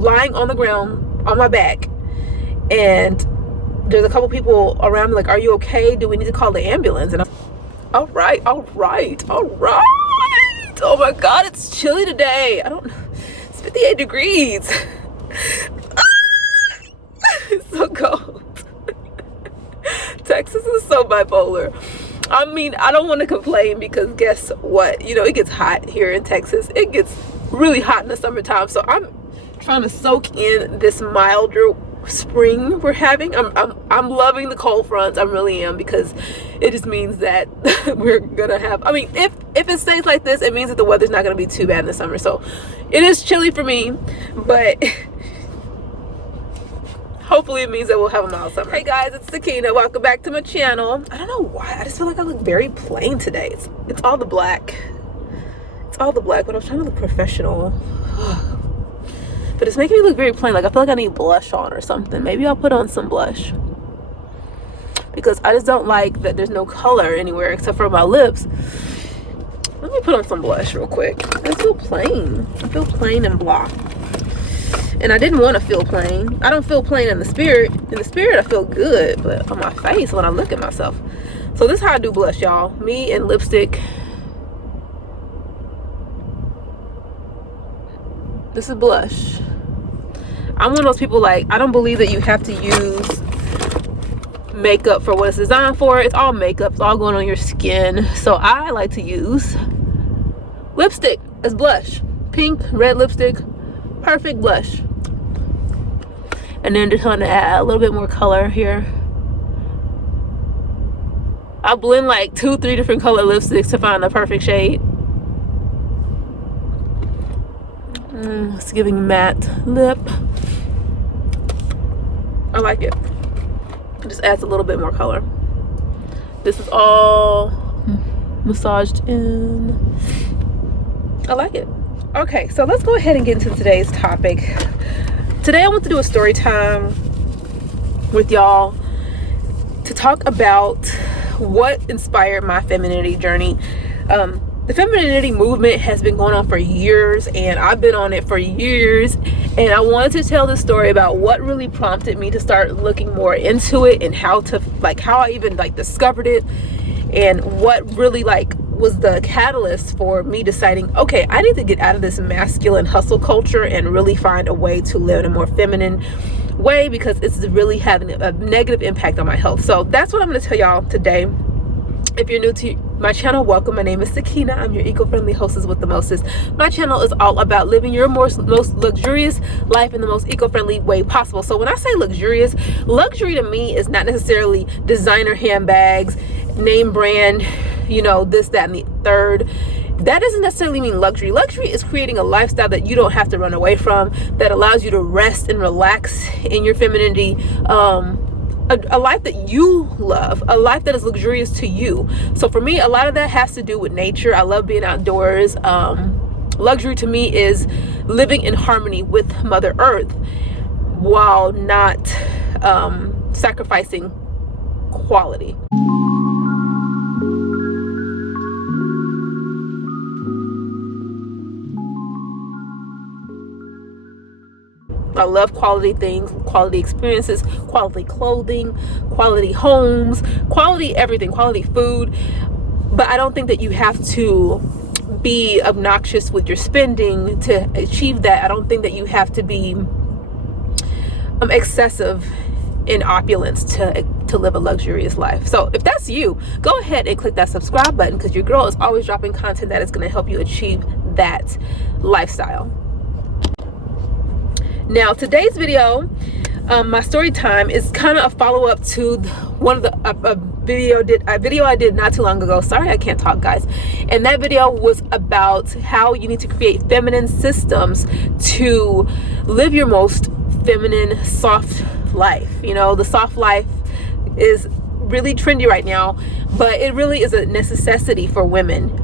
lying on the ground on my back, and there's a couple people around me like, are you okay? Do we need to call the ambulance? And I'm all right. Oh my God, it's chilly today. It's 58 degrees. It's so cold. Texas is so bipolar. I mean, I don't want to complain because guess what? You know, it gets hot here in Texas. It gets really hot in the summertime. So I'm trying to soak in this milder spring we're having. I'm loving the cold fronts. I really am, because it just means that we're gonna have, I mean, if it stays like this, it means that the weather's not gonna be too bad in the summer. So it is chilly for me, but hopefully it means that we'll have a mild summer. Hey guys, it's Sakina. Welcome back to my channel. I don't know why, I just feel like I look very plain today. It's all the black. It's all the black, but I'm trying to look professional. But it's making me look very plain. Like, I feel like I need blush on or something. Maybe I'll put on some blush, because I just don't like that there's no color anywhere except for my lips. Let me put on some blush real quick. I feel plain. I feel plain and blah. And I didn't want to feel plain. I don't feel plain in the spirit. In the spirit, I feel good, but on my face, when I look at myself. So this is how I do blush, y'all. Me and lipstick. This is blush. I'm one of those people, like, I don't believe that you have to use makeup for what it's designed for. It's all makeup. It's all going on your skin. So I like to use lipstick as blush. Pink, red lipstick. Perfect blush. And then just want to add a little bit more color here. I blend like 2-3 different color lipsticks to find the perfect shade. It's giving matte lip. I like it. It just adds a little bit more color. This is all massaged in. I like it. Okay, so let's go ahead and get into today's topic. Today I want to do a story time with y'all to talk about what inspired my femininity journey. The femininity movement has been going on for years, and I've been on it for years, and I wanted to tell this story about what really prompted me to start looking more into it, and how I even discovered it, and what really was the catalyst for me deciding, okay, I need to get out of this masculine hustle culture and really find a way to live in a more feminine way, because it's really having a negative impact on my health. So that's what I'm going to tell y'all today. If you're new to my channel, welcome. My name is Sakina. I'm your eco-friendly hostess with the mostest. My channel is all about living your most luxurious life in the most eco-friendly way possible. So when I say luxurious, luxury to me is not necessarily designer handbags, name brand, you know, this, that, and the third. That doesn't necessarily mean luxury. Luxury is creating a lifestyle that you don't have to run away from, that allows you to rest and relax in your femininity, a life that you love, a life that is luxurious to you. So for me, a lot of that has to do with nature. I love being outdoors. Luxury to me is living in harmony with Mother Earth while not sacrificing quality. I love quality things, quality experiences, quality clothing, quality homes, quality everything, quality food. But I don't think that you have to be obnoxious with your spending to achieve that. I don't think that you have to be excessive in opulence to live a luxurious life. So if that's you, go ahead and click that subscribe button, because your girl is always dropping content that is going to help you achieve that lifestyle. Now today's video, my story time, is kind of a follow-up to one of the video I did not too long ago. Sorry, I can't talk, guys. And that video was about how you need to create feminine systems to live your most feminine, soft life. You know, the soft life is really trendy right now, but it really is a necessity for women.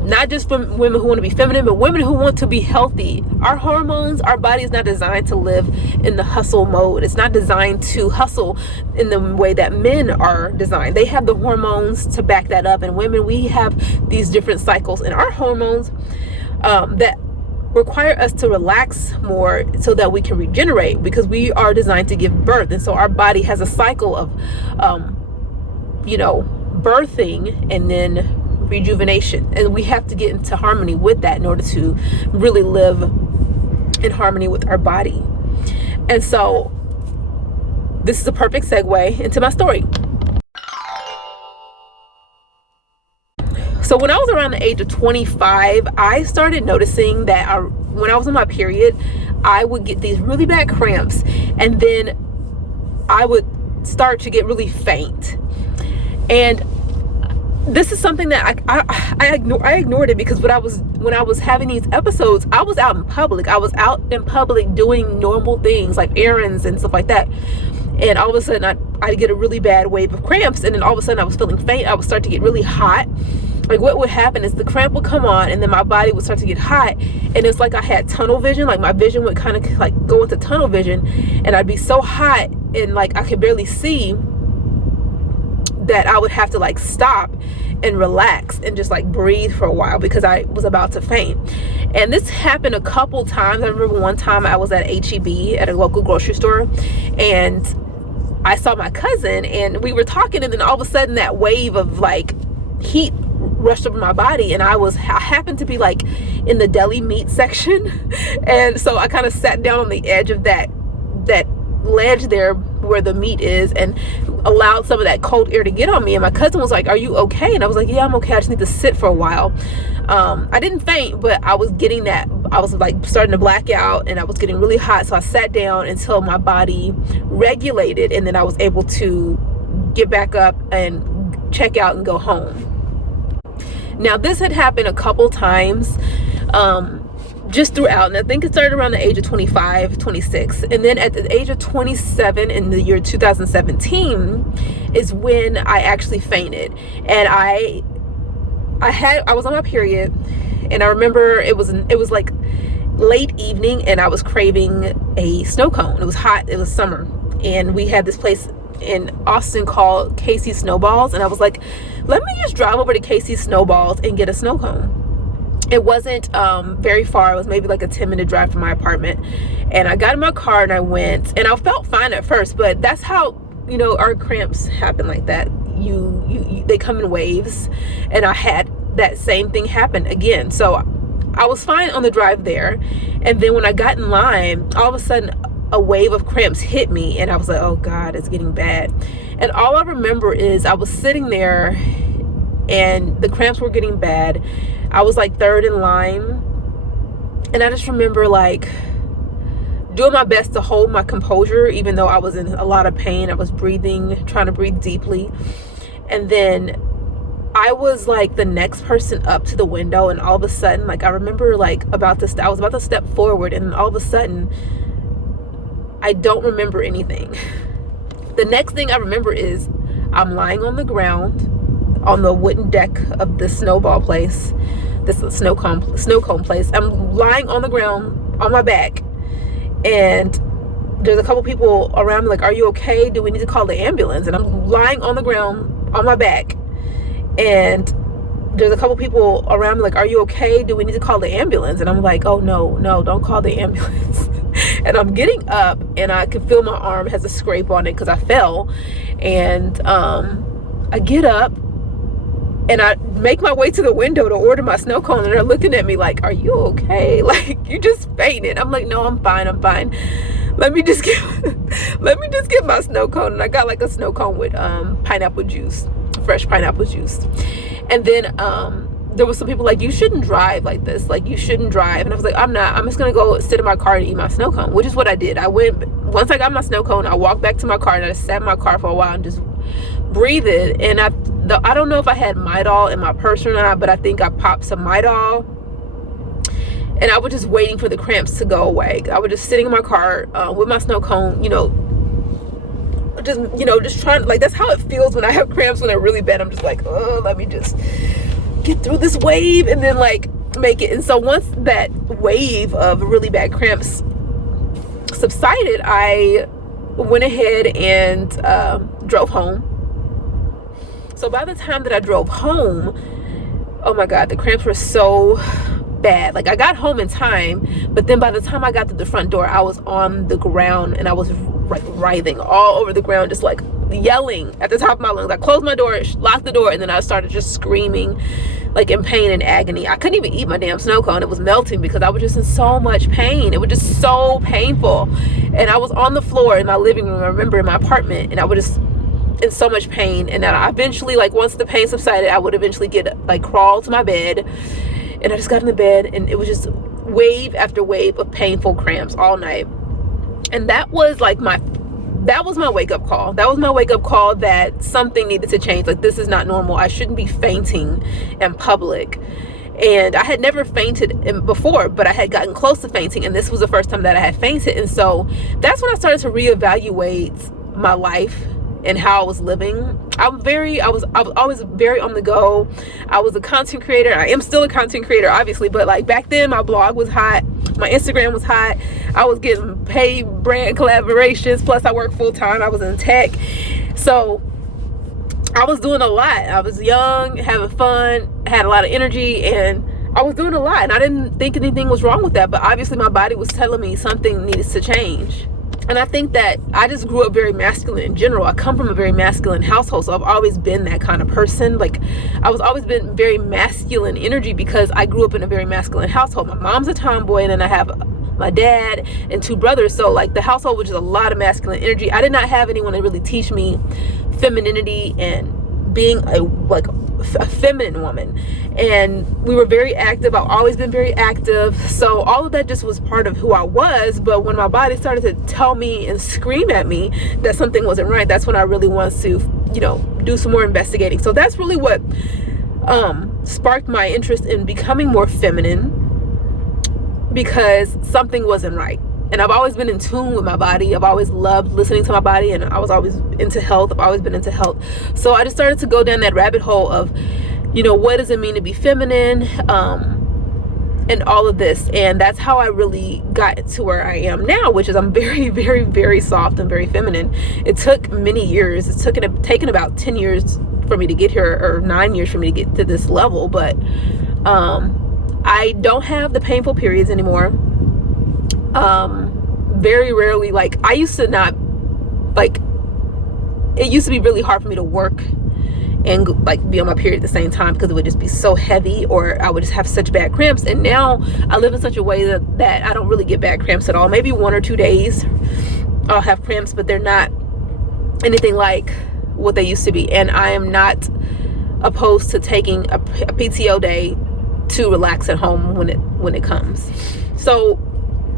Not just for women who want to be feminine, but women who want to be healthy. Our hormones, our body is not designed to live in the hustle mode. It's not designed to hustle in the way that men are designed. They have the hormones to back that up. And women, we have these different cycles in our hormones that require us to relax more so that we can regenerate, because we are designed to give birth. And so our body has a cycle of birthing and then rejuvenation, and we have to get into harmony with that in order to really live in harmony with our body. And so this is a perfect segue into my story. So when I was around the age of 25, I started noticing that when I was on my period, I would get these really bad cramps, and then I would start to get really faint. And this is something that I ignored it, because when I was having these episodes, I was out in public. I was out in public doing normal things like errands and stuff like that. And all of a sudden I'd get a really bad wave of cramps, and then all of a sudden I was feeling faint. I would start to get really hot. Like, what would happen is the cramp would come on, and then my body would start to get hot, and it's like I had tunnel vision. Like, my vision would kind of like go into tunnel vision, and I'd be so hot and like I could barely see, that I would have to like stop and relax and just like breathe for a while, because I was about to faint. And this happened a couple times. I remember one time I was at HEB at a local grocery store, and I saw my cousin, and we were talking, and then all of a sudden that wave of like heat rushed over my body, and I happened to be like in the deli meat section. And so I kind of sat down on the edge of that ledge there where the meat is, and allowed some of that cold air to get on me. And my cousin was like, "Are you okay?" And I was like, "Yeah, I'm okay. I just need to sit for a while." I didn't faint, but I was getting that, I was like starting to black out, and I was getting really hot. So I sat down until my body regulated, and then I was able to get back up and check out and go home. Now, this had happened a couple times just throughout, and I think it started around the age of 25, 26, and then at the age of 27 in the year 2017 is when I actually fainted. And I was on my period, and I remember it was like late evening, and I was craving a snow cone. It was hot, it was summer, and we had this place in Austin called Casey's Snowballs, and I was like, let me just drive over to Casey's Snowballs and get a snow cone. It wasn't very far. It was maybe like a 10-minute drive from my apartment. And I got in my car and I went, and I felt fine at first, but that's how, our cramps happen like that. They come in waves, and I had that same thing happen again. So I was fine on the drive there, and then when I got in line, all of a sudden a wave of cramps hit me, and I was like, oh God, it's getting bad. And all I remember is I was sitting there, and the cramps were getting bad. I was like third in line, and I just remember like doing my best to hold my composure, even though I was in a lot of pain. I was trying to breathe deeply. And then I was like the next person up to the window, and all of a sudden, like, I remember like I was about to step forward, and all of a sudden I don't remember anything. The next thing I remember is I'm lying on the ground on the wooden deck of the snowball place, this snow cone place. I'm lying on the ground on my back, and there's a couple people around me like, are you okay? Do we need to call the ambulance? And I'm lying on the ground on my back, and there's a couple people around me like, are you okay? Do we need to call the ambulance? And I'm like, oh no, don't call the ambulance. And I'm getting up, and I can feel my arm has a scrape on it because I fell. And I get up, and I make my way to the window to order my snow cone, and they're looking at me like, are you okay? Like, you just fainted. I'm like, no, I'm fine. Let me just get my snow cone. And I got like a snow cone with pineapple juice, fresh pineapple juice. And then there was some people like, you shouldn't drive like this. Like, you shouldn't drive. And I was like, I'm not. I'm just going to go sit in my car and eat my snow cone, which is what I did. Once I got my snow cone, I walked back to my car, and I sat in my car for a while and just breathed. And I don't know if I had Midol in my purse or not, but I think I popped some Midol. And I was just waiting for the cramps to go away. I was just sitting in my car with my snow cone, just trying, like, that's how it feels when I have cramps when they're really bad. I'm just like, oh, let me just get through this wave and then like make it. And so once that wave of really bad cramps subsided, I went ahead and drove home. So by the time that I drove home, oh my God, the cramps were so bad. Like I got home in time, but then by the time I got to the front door, I was on the ground and I was like writhing all over the ground, just like yelling at the top of my lungs. I closed my door, locked the door, and then I started just screaming like in pain and agony. I couldn't even eat my damn snow cone. It was melting because I was just in so much pain. It was just so painful. And I was on the floor in my living room, I remember, in my apartment, and I was just in so much pain. And then I eventually, like once the pain subsided, I would eventually crawl to my bed, and I just got in the bed, and it was just wave after wave of painful cramps all night. And that was like my wake up call. That was my wake up call that something needed to change. Like, this is not normal. I shouldn't be fainting in public. And I had never fainted before, but I had gotten close to fainting, and this was the first time that I had fainted. And so that's when I started to reevaluate my life and how I was living. I was always very on the go. I was a content creator. I am still a content creator, obviously, but like back then my blog was hot. My Instagram was hot. I was getting paid brand collaborations. Plus I worked full time. I was in tech. So I was doing a lot. I was young, having fun, had a lot of energy, and I was doing a lot. And I didn't think anything was wrong with that. But obviously my body was telling me something needed to change. And I think that I just grew up very masculine in general. I come from a very masculine household, so I've always been that kind of person. Like, I was always been very masculine energy because I grew up in a very masculine household. My mom's a tomboy, and then I have my dad and 2 brothers. So like the household was just a lot of masculine energy. I did not have anyone to really teach me femininity and being a feminine woman. And we were very active. I've always been very active. So all of that just was part of who I was. But when my body started to tell me and scream at me that something wasn't right, that's when I really wanted to, do some more investigating. So that's really what sparked my interest in becoming more feminine, because something wasn't right. And I've always been in tune with my body. I've always loved listening to my body, and I was always into health. I've always been into health. So I just started to go down that rabbit hole of, what does it mean to be feminine, and all of this. And that's how I really got to where I am now, which is I'm very, very, very soft and very feminine. It took many years. It's taken about 10 years for me to get here, or 9 years for me to get to this level. But I don't have the painful periods anymore. Very rarely. Like, I used to not, like, it used to be really hard for me to work and like be on my period at the same time, because it would just be so heavy, or I would just have such bad cramps. And now I live in such a way that I don't really get bad cramps at all. Maybe 1 or 2 days I'll have cramps, but they're not anything like what they used to be. And I am not opposed to taking a PTO day to relax at home when it comes. So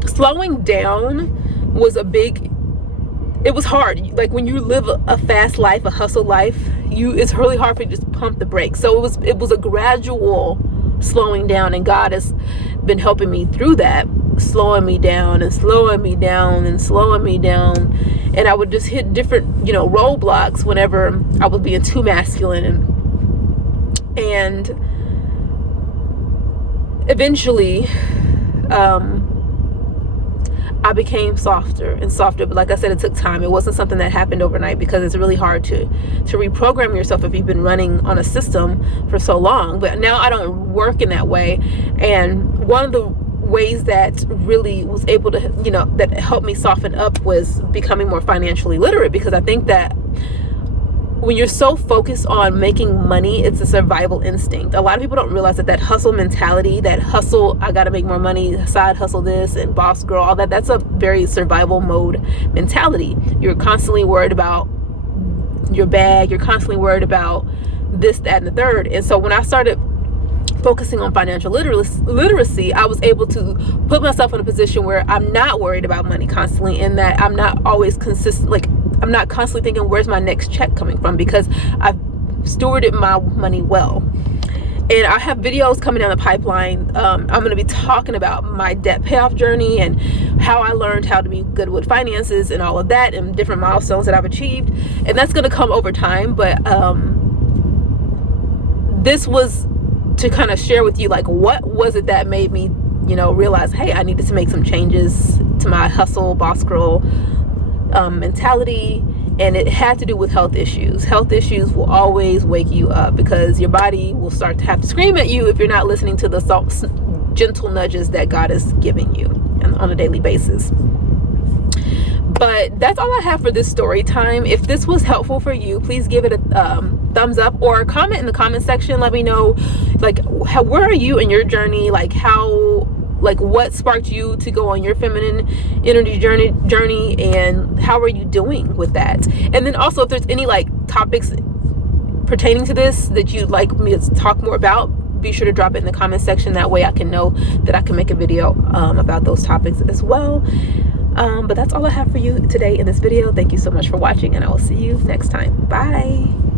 slowing down was it was hard. Like, when you live a fast life, a hustle life, it's really hard for you to just pump the brakes. So it was a gradual slowing down, and God has been helping me through that, slowing me down and slowing me down and slowing me down. And I would just hit different, roadblocks whenever I was being too masculine, and eventually I became softer and softer. But like I said, it took time. It wasn't something that happened overnight, because it's really hard to reprogram yourself if you've been running on a system for so long. But now I don't work in that way. And one of the ways that really was able to, that helped me soften up was becoming more financially literate, because I think that when you're so focused on making money, it's a survival instinct. A lot of people don't realize that hustle mentality, that hustle, I gotta make more money, side hustle this, and boss girl, all that, that's a very survival mode mentality. You're constantly worried about your bag. You're constantly worried about this, that, and the third. And so when I started focusing on financial literacy, I was able to put myself in a position where I'm not worried about money constantly, and that I'm not always consistent, like I'm not constantly thinking, where's my next check coming from, because I've stewarded my money well. And I have videos coming down the pipeline. I'm going to be talking about my debt payoff journey and how I learned how to be good with finances and all of that, and different milestones that I've achieved. And that's going to come over time. But this was to kind of share with you, like, what was it that made me, realize, hey, I needed to make some changes to my hustle, boss girl mentality. And it had to do with health issues. Health issues will always wake you up, because your body will start to have to scream at you if you're not listening to the gentle nudges that God is giving you on a daily basis. But that's all I have for this story time. If this was helpful for you, please give it a thumbs up, or comment in the comment section. Let me know, like, where are you in your journey? Like, what sparked you to go on your feminine energy journey, and how are you doing with that? And then also, if there's any like topics pertaining to this that you'd like me to talk more about, be sure to drop it in the comment section. That way I can know that I can make a video about those topics as well. But that's all I have for you today in this video. Thank you so much for watching, and I will see you next time. Bye.